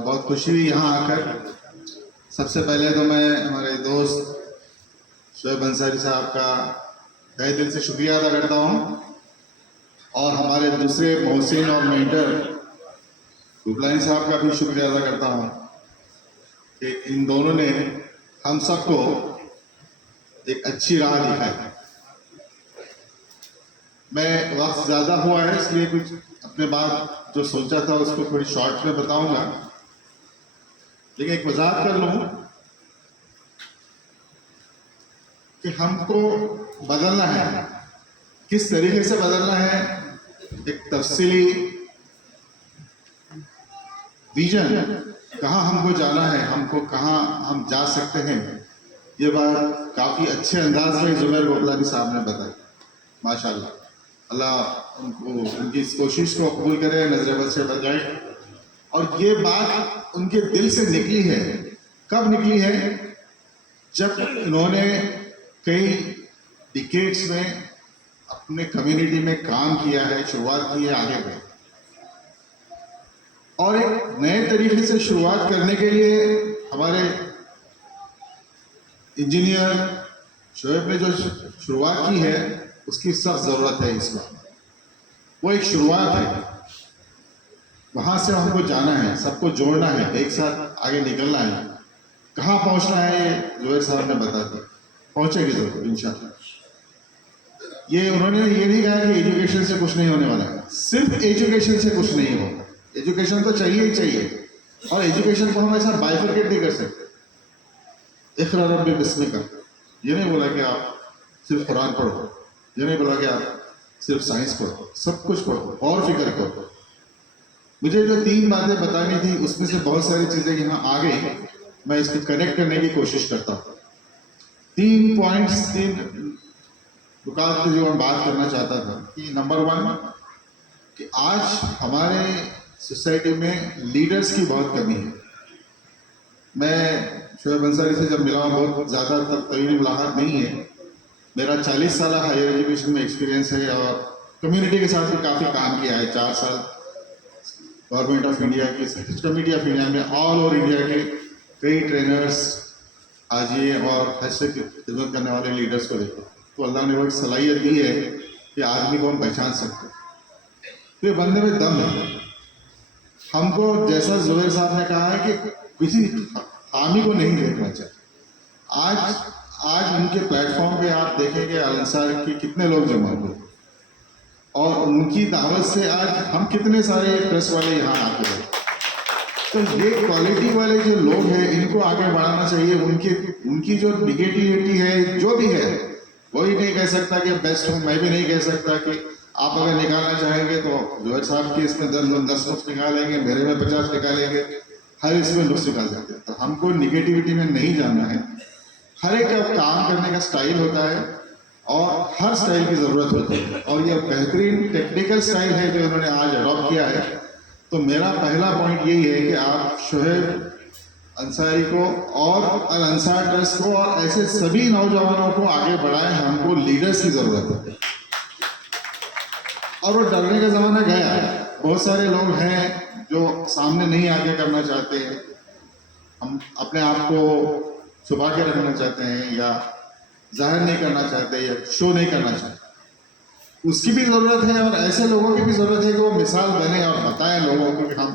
बहुत खुशी हुई यहाँ आकर। सबसे पहले तो मैं हमारे दोस्त शोएब अंसारी साहब का तहे दिल से शुक्रिया अदा करता हूँ और हमारे दूसरे मोहसिन और मेंटर गुबलानी साहब का भी शुक्रिया अदा करता हूँ कि इन दोनों ने हम सबको एक अच्छी राह दिखाई। मैं वक्त ज़्यादा हुआ है इसलिए कुछ अपने बात जो सोचा था उसको थोड़ी शॉर्ट में बताऊंगा, लेकिन एक वजाहत कर लूँ कि हमको बदलना है। किस तरीके से बदलना है, एक तफसीली विजन, कहाँ हमको जाना है, हमको कहाँ हम जा सकते हैं, ये बात काफ़ी अच्छे अंदाज में जुबैर गोपलानी साहब ने बताई। माशाल्लाह, अल्लाह उनको उनकी इस कोशिश को कबूल करे, नजर से बचाए। और ये बात उनके दिल से निकली है। कब निकली है? जब उन्होंने कई डिकेड्स में अपने कम्युनिटी में काम किया है, शुरुआत की है, आगे बढ़े और एक नए तरीके से शुरुआत करने के लिए हमारे इंजीनियर शोएब ने जो शुरुआत की है उसकी सख्त ज़रूरत है। इस वक्त वो एक शुरुआत है, वहाँ से हमको जाना है, सबको जोड़ना है, एक साथ आगे निकलना है। कहाँ पहुँचना है ये जोहर साहब ने बता दिया, पहुँचेगी जरूर इंशाल्लाह। ये उन्होंने ये नहीं कहा कि एजुकेशन से कुछ नहीं होने वाला है, सिर्फ एजुकेशन से कुछ नहीं होगा। एजुकेशन तो चाहिए ही चाहिए, और एजुकेशन को हम ऐसा बाइफरकेट नहीं कर सकते। इक़रा रब्बि बिस्मिका, ये नहीं बोला कि आप सिर्फ कुरान पढ़ो, ये नहीं बोला कि आप सिर्फ साइंस पढ़ो, सब कुछ पढ़ो और फिक्र करो। मुझे जो 3 बातें बतानी थी उसमें से बहुत सारी चीज़ें यहाँ आ गई, मैं इसको कनेक्ट करने की कोशिश करता हूँ। 3 पॉइंट्स, 3 नुकात जो मैं बात करना चाहता था कि नंबर 1 कि आज हमारे सोसाइटी में लीडर्स की बहुत कमी है। मैं शोएब अंसारी से जब मिला हूँ, बहुत ज़्यादा तक कभी मुलाकात नहीं है। मेरा 40 साल हायर एजुकेशन में एक्सपीरियंस है और कम्युनिटी के साथ भी काफ़ी काम किया है। 4 साल गवर्नमेंट ऑफ इंडिया की स्पीच कमेटी ऑफ इंडिया में ऑल ओवर इंडिया के कई ट्रेनर्स, हाजी और हज से खिदमत करने वाले लीडर्स को देखो, तो अल्लाह ने वो सलाहियत दी है कि आदमी को हम पहचान सकते हैं। तो ये बंदे में दम है। हमको जैसा जुबैर साहब ने कहा है कि किसी खामी को नहीं देखना चाहिए। आज उनके प्लेटफॉर्म पे आप देखेंगे अल अंसार के कितने लोग जमा हुए और उनकी दावत से आज हम कितने सारे प्रेस वाले यहाँ आते हैं। तो ये क्वालिटी वाले जो लोग हैं इनको आगे बढ़ाना चाहिए। उनकी जो निगेटिविटी है जो भी है, वही नहीं कह सकता कि बेस्ट हूँ, मैं भी नहीं कह सकता कि आप अगर निकालना चाहेंगे तो जोहर साहब के इसमें 10 नुक्स निकालेंगे, मेरे में 50 निकालेंगे, हर इसमें नुक्स निकाल सकते हैं। तो हमको निगेटिविटी में नहीं जाना है। हर एक का काम करने का स्टाइल होता है और हर स्टाइल की ज़रूरत होती है, और ये बेहतरीन टेक्निकल स्टाइल है जो उन्होंने आज अडॉप्ट किया है। तो मेरा पहला पॉइंट यही है कि आप शोएब अंसारी को और अल अंसार ट्रस्ट को और ऐसे सभी नौजवानों को आगे बढ़ाएं। हमको लीडर्स की ज़रूरत है और वो डरने का ज़माना गया है। बहुत सारे लोग हैं जो सामने नहीं आगे करना चाहते हैं, हम अपने आप को छुपा के रखना चाहते हैं या जाहिर नहीं करना चाहते या शो नहीं करना चाहते। उसकी भी ज़रूरत है और ऐसे लोगों की भी ज़रूरत है कि वो मिसाल बने और बताएं लोगों को कि हम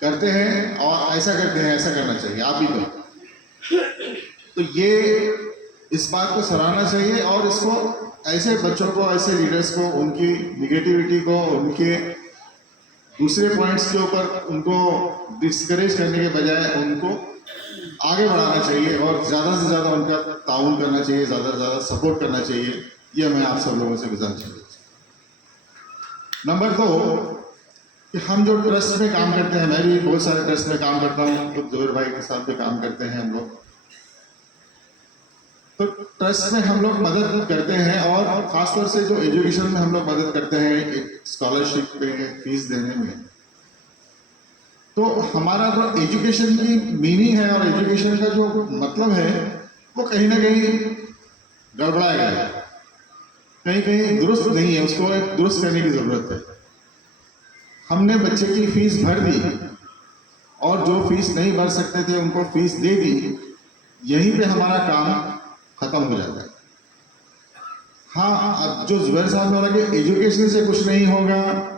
करते हैं और ऐसा करते हैं, ऐसा करना चाहिए, आप भी करो। तो ये इस बात को सराहना चाहिए और इसको ऐसे बच्चों को, ऐसे लीडर्स को, उनकी निगेटिविटी को, उनके दूसरे पॉइंट्स के ऊपर उनको डिस्करेज करने के बजाय उनको आगे बढ़ाना चाहिए और ज़्यादा से ज़्यादा उनका ताउन करना चाहिए, ज़्यादा से ज़्यादा सपोर्ट करना चाहिए। ये मैं आप सब लोगों से गुजारिश करता हूँ। नंबर 2 कि हम जो ट्रस्ट में काम करते हैं, मैं भी बहुत सारे ट्रस्ट में काम करता हूँ, तो जोहर भाई के साथ भी काम करते हैं हम लोग। तो ट्रस्ट में हम लोग मदद करते हैं और ख़ासतौर से जो एजुकेशन में हम लोग मदद करते हैं, स्कॉलरशिप पे फीस देने में। तो हमारा जो एजुकेशन की मीनिंग है और एजुकेशन का जो मतलब है वो कहीं ना कहीं गड़बड़ाया गया है, कहीं कहीं दुरुस्त नहीं है, उसको दुरुस्त करने की ज़रूरत है। हमने बच्चे की फीस भर दी और जो फीस नहीं भर सकते थे उनको फीस दे दी। यहीं पे हमारा काम खत्म हो जाता है। हाँ, अब जो जुबैर साहब ने बोला कि एजुकेशन से कुछ नहीं होगा,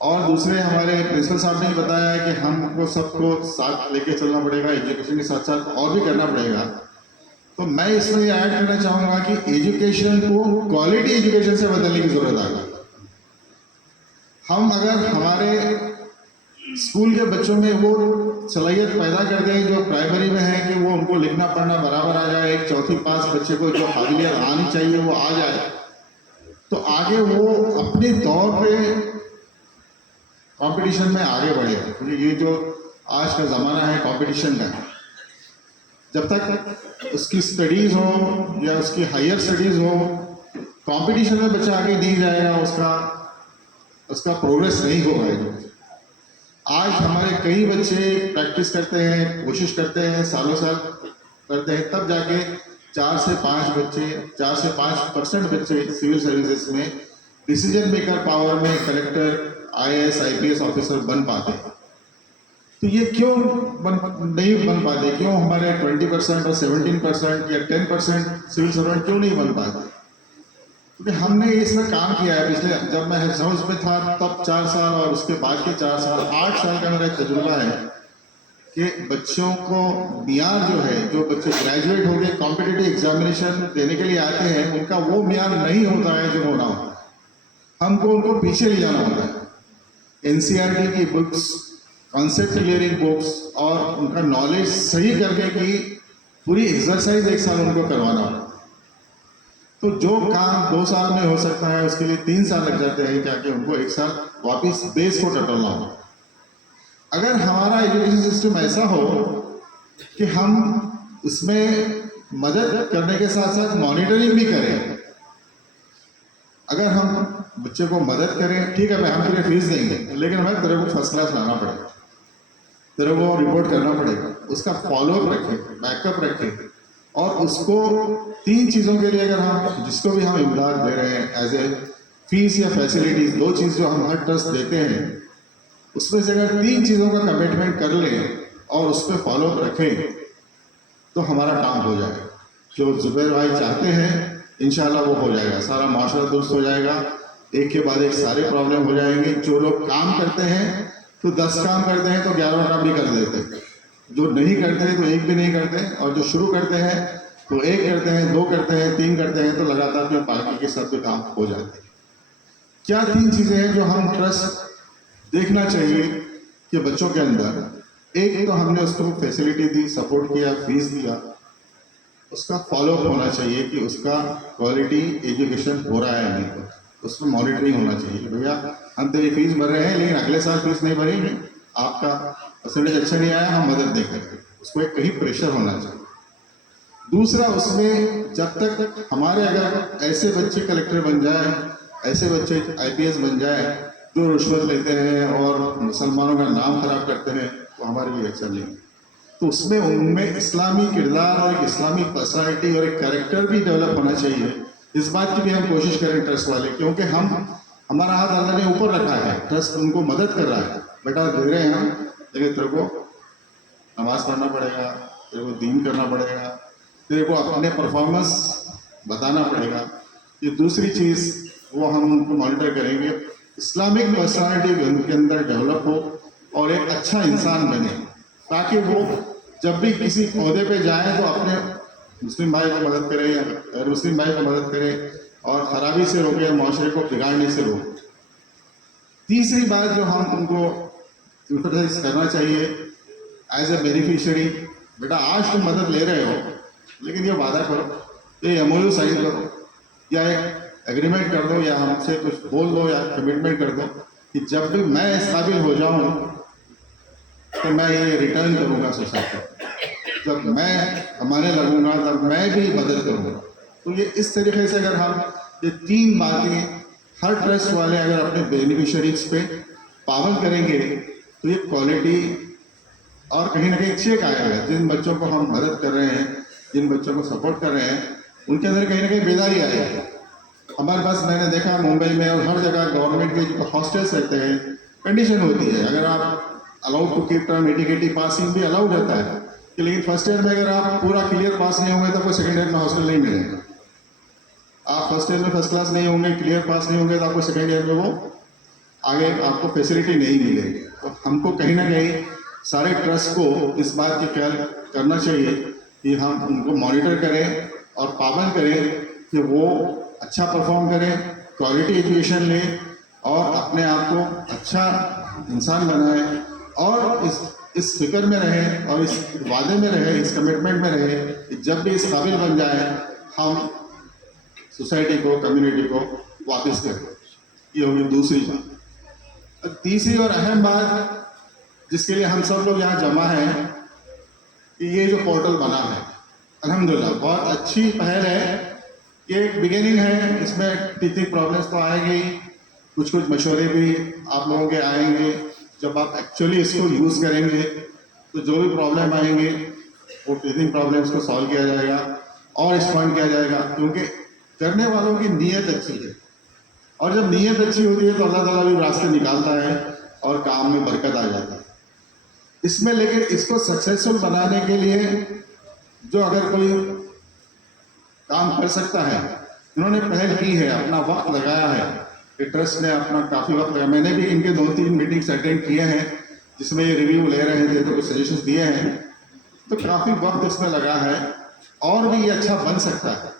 और दूसरे हमारे प्रिंसिपल साहब ने बताया है कि हमको सबको साथ लेके चलना पड़ेगा, एजुकेशन के साथ साथ और भी करना पड़ेगा। तो मैं इसमें ऐड करना चाहूँगा कि एजुकेशन को क्वालिटी एजुकेशन से बदलने की ज़रूरत आ गई। हम अगर हमारे स्कूल के बच्चों में वो सलाहियत पैदा कर दें जो प्राइमरी में है कि वो उनको लिखना पढ़ना बराबर आ जाए, एक चौथी पास बच्चे को जो काबिलियत आनी चाहिए वो आ जाए, तो आगे वो अपने तौर पे कंपटीशन में आगे बढ़े। क्योंकि ये जो आज का ज़माना है कंपटीशन का, जब तक उसकी स्टडीज़ हो या उसकी हायर स्टडीज़ हो, कंपटीशन में बच्चा आगे नहीं जाएगा, उसका प्रोग्रेस नहीं होगा। आज हमारे कई बच्चे प्रैक्टिस करते हैं, कोशिश करते हैं, सालों साल करते हैं, तब जाके 4 से 5% बच्चे सिविल सर्विसेज में डिसीजन मेकर पावर में कलेक्टर, IAS, IPS ऑफिसर बन पाते हैं। तो ये क्यों नहीं बन पाते? क्यों हमारे 20% और 17% या 10% सिविल सर्वेंट क्यों नहीं बन पाते? क्योंकि हमने इसमें काम किया है। पिछले जब मैं हेल्थ हाउस में था तब 4 साल और उसके बाद के 4 साल, 8 साल का मेरा तजुर्बा है कि बच्चों को मियार जो है, जो बच्चे ग्रेजुएट हो गए कॉम्पिटिटिव एग्जामिनेशन देने के लिए आते हैं, उनका वो मियार नहीं होता है जो होना होता है। हमको उनको पीछे ले जाना होता है। NCERT की बुक्स, कॉन्सेप्ट क्लियरिंग बुक्स और उनका नॉलेज सही करने की पूरी एक्सरसाइज 1 साल उनको करवाना होता है। तो जो काम 2 साल में हो सकता है उसके लिए 3 साल लग जाते हैं, ताकि उनको 1 साल वापस बेस को टटोलना हो। अगर हमारा एजुकेशन सिस्टम ऐसा हो कि हम इसमें मदद करने के साथ साथ मॉनिटरिंग भी करें। अगर हम बच्चे को मदद करें, ठीक है भाई हम तुझे फीस देंगे, लेकिन भाई तेरे को फर्स्ट क्लास लाना पड़ेगा, तेरे को रिपोर्ट करना पड़ेगा, उसका फॉलोअप रखें, बैकअप रखें, और उसको 3 चीज़ों के लिए अगर हम जिसको भी हम इमदाद दे रहे हैं एज ए फीस या फैसिलिटीज़, 2 चीज़ जो हम हर ट्रस्ट देते हैं, उसमें से अगर 3 चीज़ों का कमिटमेंट कर लें और उस पर फॉलोअप रखें तो हमारा काम हो जाएगा। जो जुबैर भाई चाहते हैं इंशाल्लाह वो हो जाएगा, सारा माशरा दुरुस्त हो जाएगा, एक के बाद एक सारे प्रॉब्लम हो जाएंगे। जो लोग काम करते हैं तो 10 काम करते हैं तो 11 काम भी कर देते हैं, जो नहीं करते हैं तो एक भी नहीं करते, और जो शुरू करते हैं तो 1 करते हैं, 2 करते हैं, 3 करते हैं, तो लगातार जो बाकी के सब काम हो जाते हैं। क्या 3 चीज़ें हैं जो हम ट्रस्ट देखना चाहिए कि बच्चों के अंदर? एक तो हमने उसको फैसिलिटी दी, सपोर्ट किया, फीस दिया, उसका फॉलोअप होना चाहिए कि उसका क्वालिटी एजुकेशन हो रहा है या नहीं, उसमें मॉनिटरिंग होना चाहिए। भैया हम तेरी फीस भर रहे हैं लेकिन अगले साल फीस नहीं भरेंगे, आपका परसेंटेज अच्छा नहीं आया, हम मदद नहीं करेंगे। उसको एक कहीं प्रेशर होना चाहिए। दूसरा, उसमें जब तक हमारे अगर ऐसे बच्चे कलेक्टर बन जाए, ऐसे बच्चे IPS बन जाए जो रिश्वत लेते हैं और मुसलमानों का नाम खराब करते हैं, तो हमारे लिए अच्छा नहीं। तो उसमें उनमें इस्लामी किरदार और एक इस्लामी पर्सनालिटी और एक कैरेक्टर भी डेवलप होना चाहिए। इस बात की भी हम कोशिश करें ट्रस्ट वाले, क्योंकि हमारा हाथ अल्लाह ने ऊपर रखा है, ट्रस्ट उनको मदद कर रहा है। बेटा दे रहे हैं हम, लेकिन तेरे को नमाज पढ़ना पड़ेगा, तेरे को दीन करना पड़ेगा, तेरे को अपने परफॉर्मेंस बताना पड़ेगा। ये दूसरी चीज़ वो हम उनको मॉनिटर करेंगे, इस्लामिक पर्सनालिटी उनके अंदर डेवलप हो और एक अच्छा इंसान बने, ताकि वो जब भी किसी ओहदे पे जाए तो अपने मुस्लिम भाई को मदद करें या गैर मुस्लिम भाई को मदद करें और ख़राबी से रोके, माशरे को बिगाड़ने से रोके। तीसरी बात जो हम उनको इम्फसाइज करना चाहिए एज ए बेनिफिशियरी, बेटा आज तुम मदद ले रहे हो, लेकिन ये वादा करो, ये MOU साइन करो या एक एग्रीमेंट कर दो या हमसे कुछ बोल दो या कमिटमेंट कर दो कि जब भी मैं इस काबिल हो जाऊँ तो मैं ये रिटर्न करूँगा सोसाइटी, जब मैं कमाने लगूंगा तब मैं भी मदद करूँगा। तो ये इस तरीके से अगर हम ये 3 बातें हर ट्रस्ट वाले अगर अपने बेनिफिशरीज पे पाबंद करेंगे तो ये क्वालिटी और कहीं ना कहीं चेक आएगा। जिन बच्चों को हम मदद कर रहे हैं, जिन बच्चों को सपोर्ट कर रहे हैं, उनके अंदर कहीं ना कहीं बेदारी आएगी। हमारे पास मैंने देखा मुंबई में और हर जगह गवर्नमेंट के जो हॉस्टल्स रहते हैं, कंडीशन होती है, अगर आप allowed to keep term indicative passing भी अलाउड रहता है कि, लेकिन फर्स्ट ईयर में अगर आप पूरा क्लियर पास नहीं होंगे तो आपको सेकंड ईयर में हॉस्टल नहीं मिलेगा। आप फर्स्ट ईयर में फर्स्ट क्लास नहीं होंगे, क्लियर पास नहीं होंगे, तो आपको सेकंड ईयर में वो आगे आपको फैसिलिटी नहीं मिलेगी। तो हमको कहीं ना कहीं सारे ट्रस्ट को इस बात की ख्याल करना चाहिए कि हम उनको मॉनिटर करें और पाबंद करें कि वो अच्छा परफॉर्म करें, क्वालिटी एजुकेशन लें और अपने आप को अच्छा इंसान बनाएं और इस फिक्र में रहे और इस वादे में रहे, इस कमिटमेंट में रहे कि जब भी इस काबिल बन जाए हम सोसाइटी को, कम्युनिटी को वापस करें। ये होगी दूसरी बात। तीसरी और अहम बात जिसके लिए हम सब लोग यहाँ जमा हैं कि ये जो पोर्टल बना है, अल्हम्दुलिल्लाह बहुत अच्छी पहल है। ये एक बिगिनिंग है, इसमें टीचिंग प्रॉब्लम्स तो आएंगे, कुछ मशवरे भी आप लोगों के आएंगे। जब आप एक्चुअली इसको यूज़ करेंगे तो जो भी प्रॉब्लम आएंगे वो टीचिंग प्रॉब्लम्स को सॉल्व किया जाएगा और एक्सपांड किया जाएगा, क्योंकि करने वालों की नीयत अच्छी है और जब नीयत अच्छी होती है तो अल्लाह ताला भी रास्ते निकालता है और काम में बरकत आ जाता है इसमें। लेकिन इसको सक्सेसफुल बनाने के लिए जो अगर कोई काम कर सकता है, इन्होंने पहल की है, अपना वक्त लगाया है, ट्रस्ट ने अपना काफ़ी वक्त लगाया। मैंने भी इनके 2-3 मीटिंग्स अटेंड किए हैं जिसमें ये रिव्यू ले रहे थे, तो कुछ सजेशंस दिए हैं, तो काफ़ी वक्त इसमें लगा है और भी ये अच्छा बन सकता है।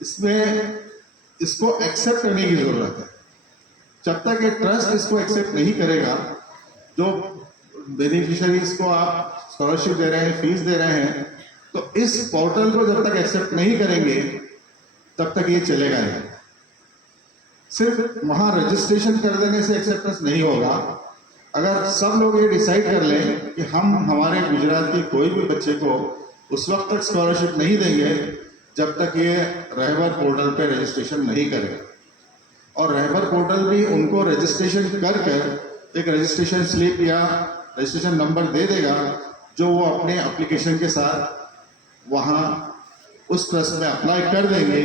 इसमें इसको एक्सेप्ट करने की ज़रूरत है। जब तक ये ट्रस्ट इसको एक्सेप्ट नहीं करेगा, जो बेनिफिशरीज को आप स्कॉलरशिप दे रहे हैं, फीस दे रहे हैं, तो इस पोर्टल को जब तक एक्सेप्ट नहीं करेंगे तब तक ये चलेगा नहीं। सिर्फ वहाँ रजिस्ट्रेशन कर देने से एक्सेप्टेंस नहीं होगा। अगर सब लोग ये डिसाइड कर लें कि हम हमारे गुजरात के कोई भी बच्चे को उस वक्त तक स्कॉलरशिप नहीं देंगे जब तक ये रहबर पोर्टल पे रजिस्ट्रेशन नहीं करेगा, और रहबर पोर्टल भी उनको रजिस्ट्रेशन कर कर एक रजिस्ट्रेशन स्लिप या रजिस्ट्रेशन नंबर दे देगा जो वो अपने एप्लीकेशन के साथ वहाँ उस ट्रस्ट में अप्लाई कर देंगे,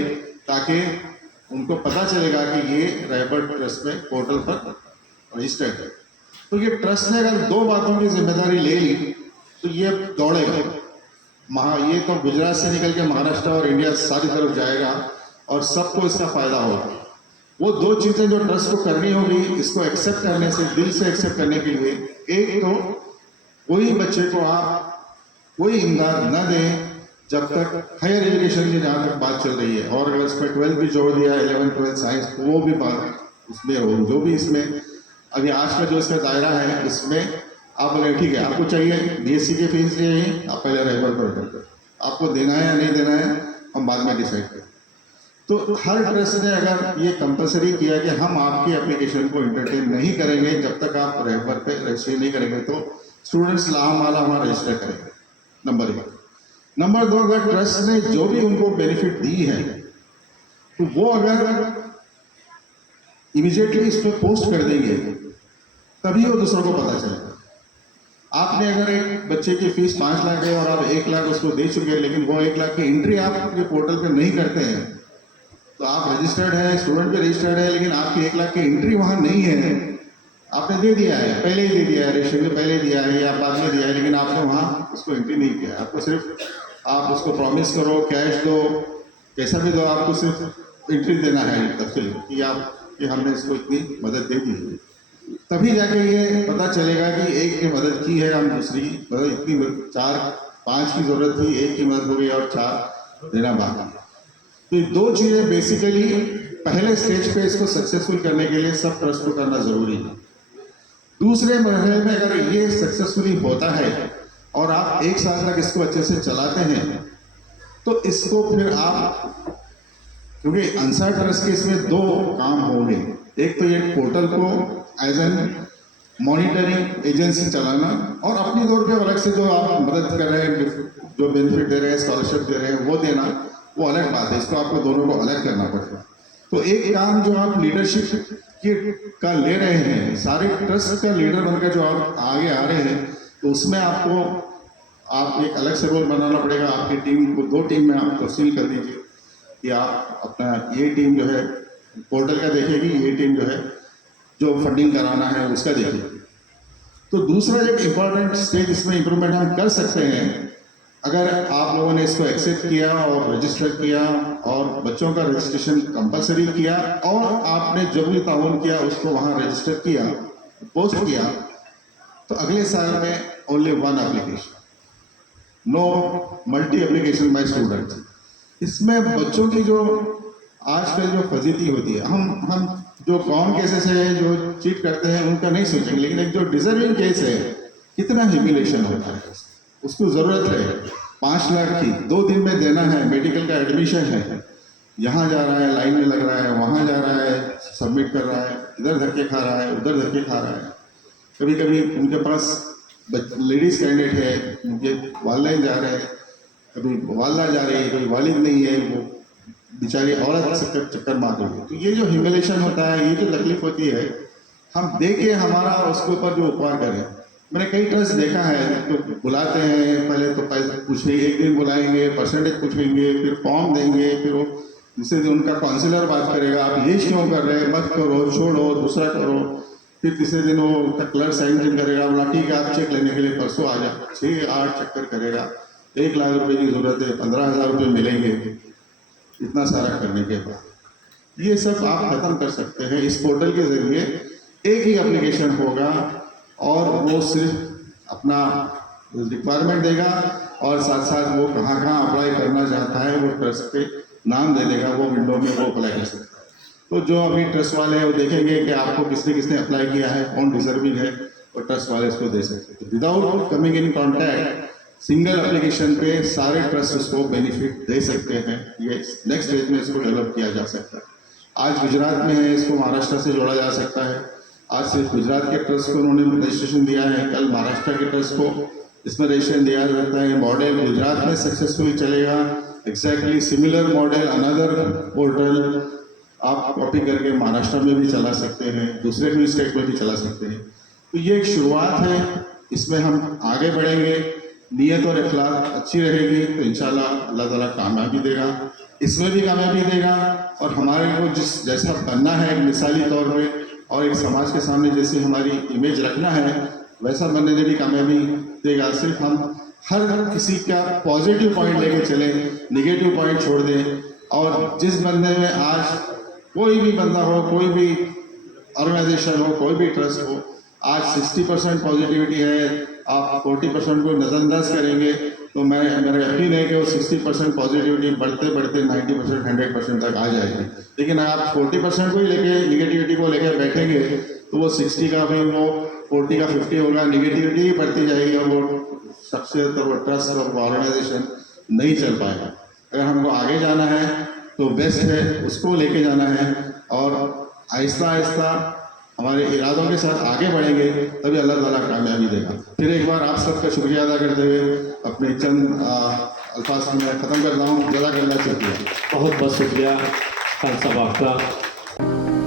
ताकि उनको पता चलेगा कि ये रहबर ट्रस्ट में पोर्टल पर रजिस्टर्ड है। तो ये ट्रस्ट ने अगर 2 बातों की जिम्मेदारी ले ली तो ये दौड़ेगा। ये तो गुजरात से निकल के महाराष्ट्र और इंडिया सारी तरफ जाएगा और सबको इसका फायदा होगा। वो 2 चीज़ें जो ट्रस्ट को करनी होगी इसको एक्सेप्ट करने से, दिल से एक्सेप्ट करने के लिए, एक तो कोई बच्चे को आप कोई इमदाद न दें जब तक हायर एजुकेशन की जहाँ तक बात चल रही है, और अगर इसमें 12th भी जोड़ दिया, 11th 12th साइंस, तो वो भी बात उसमें हो, जो भी इसमें अभी आज का जो इसका दायरा है, इसमें आप बोले ठीक है आपको चाहिए BSc की फीस चाहिए, आप पहले रहबर पर आपको देना है या नहीं देना है हम बाद में डिसाइड करें। तो हर ट्रस्ट ने अगर ये कंपलसरी किया कि हम आपकी एप्लीकेशन को इंटरटेन नहीं करेंगे जब तक आप रहबर पे रजिस्टर नहीं करेंगे, तो स्टूडेंट्स लामाला वहाँ रजिस्टर करेंगे, नंबर 1। नंबर 2, अगर ट्रस्ट ने जो भी उनको बेनिफिट दी है तो वो अगर इमीडिएटली इस पर पोस्ट कर देंगे तभी वो दूसरों को पता चलेगा। आपने अगर एक बच्चे की फीस 5 लाख है और आप 1 लाख उसको दे चुके हैं, लेकिन वो 1 लाख की एंट्री आप अपने पोर्टल पे नहीं करते हैं, तो आप रजिस्टर्ड है, स्टूडेंट भी रजिस्टर्ड है, लेकिन आपकी 1 लाख की एंट्री वहाँ नहीं है। आपने दे दिया है, पहले ही दे दिया है, रजिस्ट्रेशन में पहले दिया है या बाद में दिया है, लेकिन आपने वहाँ उसको एंट्री नहीं किया। आपको सिर्फ आप उसको प्रॉमिस करो, कैश दो, कैसा भी दो, आपको सिर्फ एंट्री देना है तफसील कि हमने इसको इतनी मदद दे दी है। तभी जाके ये पता चलेगा कि एक की मदद की है, हम दूसरी मतलब इतनी 4-5 की ज़रूरत थी, एक की मदद हो गई और 4 देना बाकी। तो ये 2 चीज़ें बेसिकली पहले स्टेज पे इसको सक्सेसफुल करने के लिए सब ट्रस्ट को करना ज़रूरी है। दूसरे मरहले में अगर ये सक्सेसफुली होता है और आप 1 साल तक इसको अच्छे से चलाते हैं, तो इसको फिर आप, क्योंकि अंसार ट्रस्ट के इसमें 2 काम होंगे। एक तो ये पोर्टल को एज एन मॉनिटरिंग एजेंसी चलाना, और अपनी तौर पे अलग से जो आप मदद कर रहे हैं, जो बेनिफिट दे रहे हैं, स्कॉलरशिप दे रहे हैं, वो देना, वो अलग बात है। इसको आपको दोनों को अलग करना पड़ेगा। तो एक काम जो आप लीडरशिप का ले रहे हैं, सारे ट्रस्ट का लीडर बनकर जो आप आगे आ रहे हैं, तो उसमें आप एक अलग से रोल बनाना पड़ेगा। आपकी टीम को 2 टीम में आप तफसील कर दीजिए कि आप अपना ये टीम जो है पोर्टल का देखेगी, ये टीम जो है जो फंडिंग कराना है उसका देखेगी। तो दूसरा जो इम्पोर्टेंट स्टेज इसमें इम्प्रूवमेंट हम कर सकते हैं, अगर आप लोगों ने इसको एक्सेप्ट किया और रजिस्टर किया और बच्चों का रजिस्ट्रेशन कंपलसरी किया और आपने जो भी ताउन किया उसको वहाँ रजिस्टर किया, पोस्ट किया, तो अगले साल में only one application, no multi application by student. इसमें बच्चों की जो आजकल जो फजीती होती है, हम जो कॉमन केसेस है जो चीट करते हैं उनका नहीं सोचेंगे, लेकिन एक जो डिजर्विंग केस है कितना ह्यूमिलेशन होता है, उसको ज़रूरत है 5 लाख की 2 दिन में देना है, मेडिकल का एडमिशन है, यहाँ जा रहा है, लाइन में लग रहा है, वहाँ जा रहा है, सबमिट कर रहा है, इधर धक्के खा रहा है, उधर धक्के खा रहा है। कभी कभी उनके पास लेडीज़ कैंडिडेट है, उनके वालिद जा रहे हैं, कभी वालदा जा रही है, कोई वालिद नहीं है, वो बेचारी औरत चक्कर मार रही है। तो ये जो ह्यूमिलेशन होता है, ये जो तकलीफ होती है, हम देखे हमारा उसके ऊपर जो उपचार करें। मैंने कई ट्रस्ट देखा है, तो बुलाते हैं, पहले तो पैसे पूछेंगे, एक दिन बुलाएंगे, परसेंटेज पूछेंगे, फिर फॉर्म देंगे, फिर वो दूसरे दिन उनका काउंसलर बात करेगा, आप ये क्यों कर रहे हैं, मत करो, छोड़ो, दूसरा करो। फिर तीसरे दिन वो उनका क्लर्क साइन करेगा, बोला ठीक है आप चेक लेने के लिए परसों आ जाओ, 6-8 चक्कर करेगा, 1 लाख रुपए की ज़रूरत है, 15,000 रुपये मिलेंगे, इतना सारा करने के बाद। ये सब आप ख़त्म कर सकते हैं इस पोर्टल के ज़रिए। एक ही एप्लीकेशन होगा और वो सिर्फ अपना रिक्वायरमेंट देगा और साथ साथ वो कहाँ अप्लाई करना चाहता है वो ट्रस्ट पे नाम दे देगा, वो विंडो में वो अप्लाई कर सकता है। तो जो अभी ट्रस्ट वाले हैं वो देखेंगे कि आपको किसने किसने अप्लाई किया है, कौन डिजर्विंग है, और ट्रस्ट वाले इसको दे सकते हैं। Without coming in contact single application पे सारे ट्रस्ट उसको बेनिफिट दे सकते हैं। ये नेक्स्ट स्टेज में इसको डेवलप किया जा सकता है। आज गुजरात में है, इसको महाराष्ट्र से जोड़ा जा सकता है। आज सिर्फ गुजरात के ट्रस्ट को उन्होंने रजिस्ट्रेशन दिया है, कल महाराष्ट्र के ट्रस्ट को इसमें रजिस्ट्रेशन दिया जाता है। मॉडल गुजरात में सक्सेसफुली चलेगा, exactly similar model another portal आप कॉपी करके महाराष्ट्र में भी चला सकते हैं, दूसरे भी स्टेट में भी चला सकते हैं। तो ये एक शुरुआत है, इसमें हम आगे बढ़ेंगे, नीयत और इखलास अच्छी रहेगी तो इंशाल्लाह अल्लाह ताला कामयाबी देगा, इसमें भी कामयाबी देगा। और हमारे को जैसा बनना है एक मिसाली तौर पे और एक समाज के सामने जैसे हमारी इमेज रखना है वैसा बनने में भी कामयाबी देगा। सिर्फ हम हर किसी का पॉजिटिव पॉइंट लेके चलें, निगेटिव पॉइंट छोड़ दें। और जिस बंदे में आज कोई भी बंदा हो, कोई भी ऑर्गेनाइजेशन हो, कोई भी ट्रस्ट हो, आज 60% पॉजिटिविटी है, आप 40% को नज़रअंदाज करेंगे तो मेरा यकीन है कि वो 60% पॉजिटिविटी बढ़ते बढ़ते 90% 100% तक आ जाएगी। लेकिन अगर आप 40% को ही लेके निगेटिविटी को लेकर बैठेंगे तो वो 60 का भी वो 40 का 50 होगा, निगेटिविटी ही बढ़ती जाएगी और वो सबसे तो वो ट्रस्ट और ऑर्गेनाइजेशन नहीं चल पाएगा। अगर हमको आगे जाना है तो बेस्ट है उसको लेके जाना है और आहिस्ता आहिस्ता हमारे इरादों के साथ आगे बढ़ेंगे तभी अल्लाह ताला कामयाबी देगा। फिर एक बार आप सबका शुक्रिया अदा करते हुए अपने चंद अल्फाज में ख़त्म करता हूँ। जज़ाकल्लाह, शुक्रिया, बहुत बहुत शुक्रिया खान साहब आपका।